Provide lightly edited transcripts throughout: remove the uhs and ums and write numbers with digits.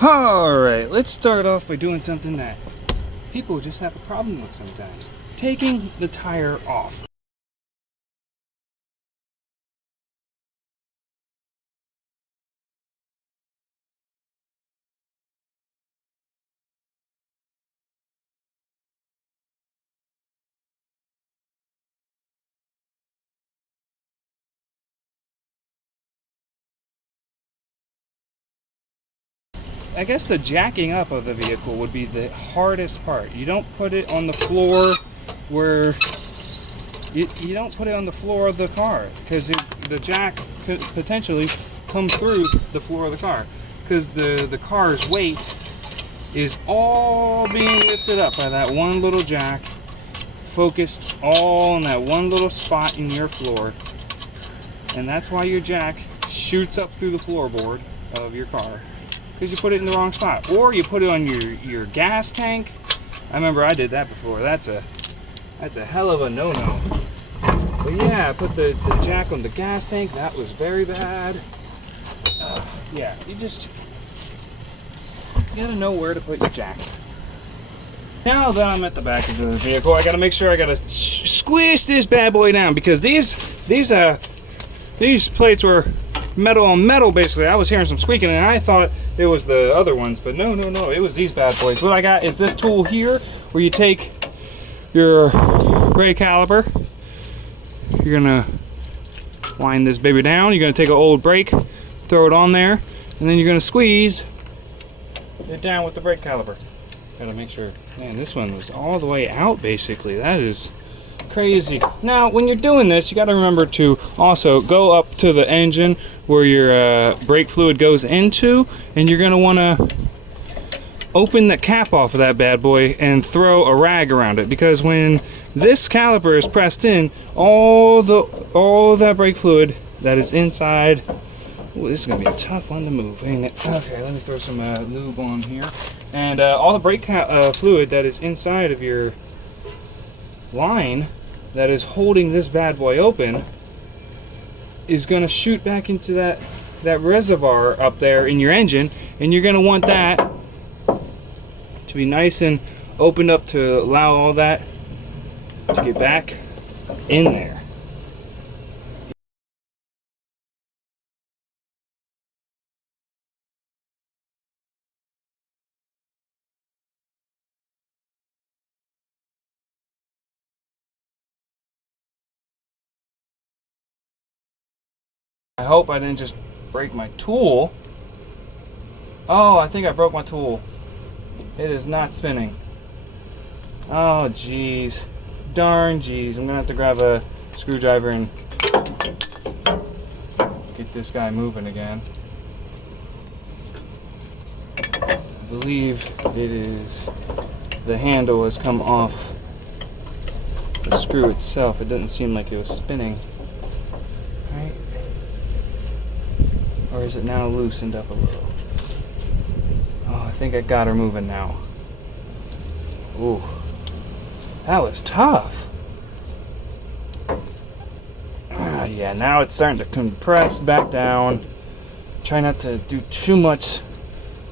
Alright, let's start off by doing something that people just have a problem with sometimes. Taking the tire off. I guess the jacking up of the vehicle would be the hardest part. You don't put it on the floor where you don't put it on the floor of the car, because the jack could potentially come through the floor of the car, because the car's weight is all being lifted up by that one little jack, focused all in that one little spot in your floor. And that's why your jack shoots up through the floorboard of your car, because you put it in the wrong spot. Or you put it on your gas tank. I remember I did that before. That's a hell of a no-no. But yeah, I put the jack on the gas tank. That was very bad. Yeah, you gotta know where to put your jack. Now that I'm at the back of the vehicle, I gotta make sure I gotta squish this bad boy down, because these plates were metal on metal, basically. I was hearing some squeaking and I thought it was the other ones, but no, it was these bad boys. What I got is this tool here, where you take your brake caliper, you're gonna wind this baby down, you're gonna take an old brake, throw it on there, and then you're gonna squeeze it down with the brake caliper. Gotta make sure. Man, this one was all the way out, basically. That is crazy. Now, when you're doing this, you got to remember to also go up to the engine where your brake fluid goes into, and you're going to want to open the cap off of that bad boy and throw a rag around it, because when this caliper is pressed in, all of that brake fluid that is inside. Ooh, this is going to be a tough one to move, ain't it? Okay, let me throw some lube on here. And all the brake fluid that is inside of your line that is holding this bad boy open is going to shoot back into that reservoir up there in your engine, and you're going to want that to be nice and opened up to allow all that to get back in there. I hope I didn't just break my tool. Oh, I think I broke my tool. It is not spinning. Oh, jeez. Darn jeez. I'm gonna have to grab a screwdriver and get this guy moving again. I believe it is the handle has come off the screw itself. It doesn't seem like it was spinning. Right? Or is it now loosened up a little? Oh, I think I got her moving now. Ooh, that was tough. Yeah, now it's starting to compress back down. Try not to do too much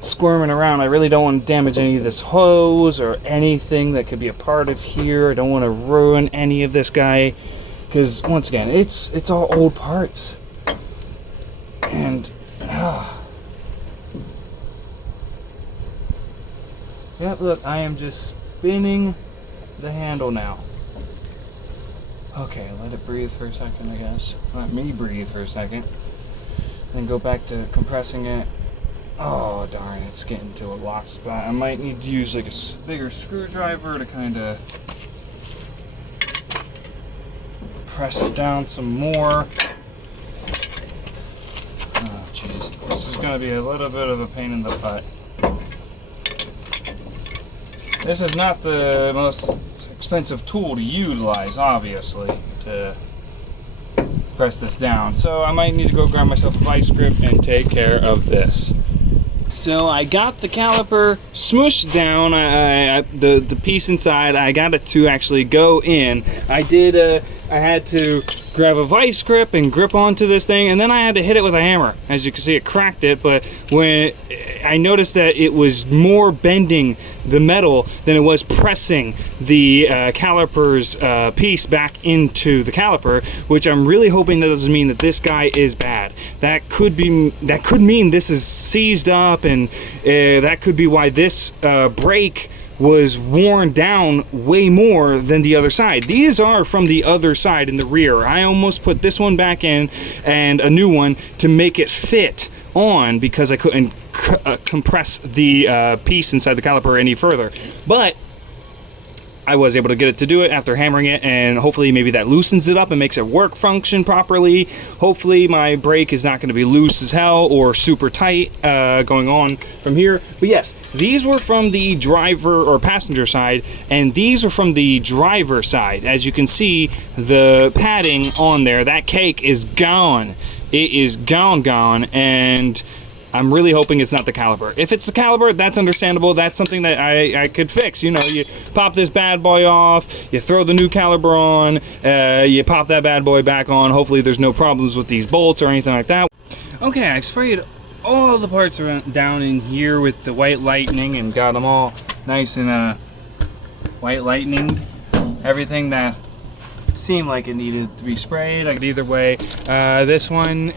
squirming around. I really don't want to damage any of this hose or anything that could be a part of here. I don't want to ruin any of this guy, because once again, it's all old parts. And yep, look, I am just spinning the handle now. Okay, let it breathe for a second, I guess. Let me breathe for a second. Then go back to compressing it. Oh, darn, it's getting to a lock spot. I might need to use like a bigger screwdriver to kind of press it down some more. Oh, jeez. This is going to be a little bit of a pain in the butt. This is not the most expensive tool to utilize, obviously, to press this down. So I might need to go grab myself a vice grip and take care of this. So I got the caliper smooshed down, the piece inside, I got it to actually go in. I did I had to grab a vice grip and grip onto this thing, and then I had to hit it with a hammer. As you can see, it cracked it, but when I noticed that it was more bending the metal than it was pressing the caliper's piece back into the caliper, which I'm really hoping that doesn't mean that this guy is bad. That could mean this is seized up, and that could be why this brake was worn down way more than the other side. These are from the other side in the rear. I almost put this one back in and a new one to make it fit on because I couldn't compress the piece inside the caliper any further. But I was able to get it to do it after hammering it, and hopefully maybe that loosens it up and makes it function properly. Hopefully my brake is not going to be loose as hell or super tight going on from here. But yes, these were from the driver or passenger side, and these are from the driver side. As you can see, the padding on there, that cake is gone. It is gone, and I'm really hoping it's not the caliper. If it's the caliper, that's understandable. That's something that I could fix. You know, you pop this bad boy off, you throw the new caliper on, you pop that bad boy back on. Hopefully there's no problems with these bolts or anything like that. Okay, I sprayed all the parts down in here with the white lightning and got them all nice and white lightning. Everything that seemed like it needed to be sprayed. Either way, this one,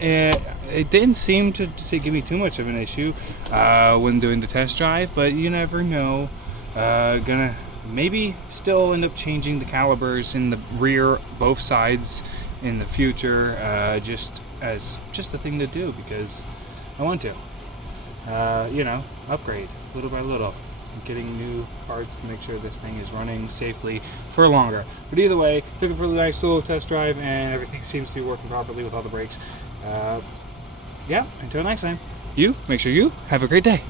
it didn't seem to give me too much of an issue when doing the test drive, but you never know. Gonna maybe still end up changing the calibers in the rear, both sides, in the future, just a thing to do because I want to. You know, upgrade little by little, getting new parts to make sure this thing is running safely for longer. But either way, took it for a nice little test drive, and everything seems to be working properly with all the brakes. Yeah, until next time, you make sure you have a great day.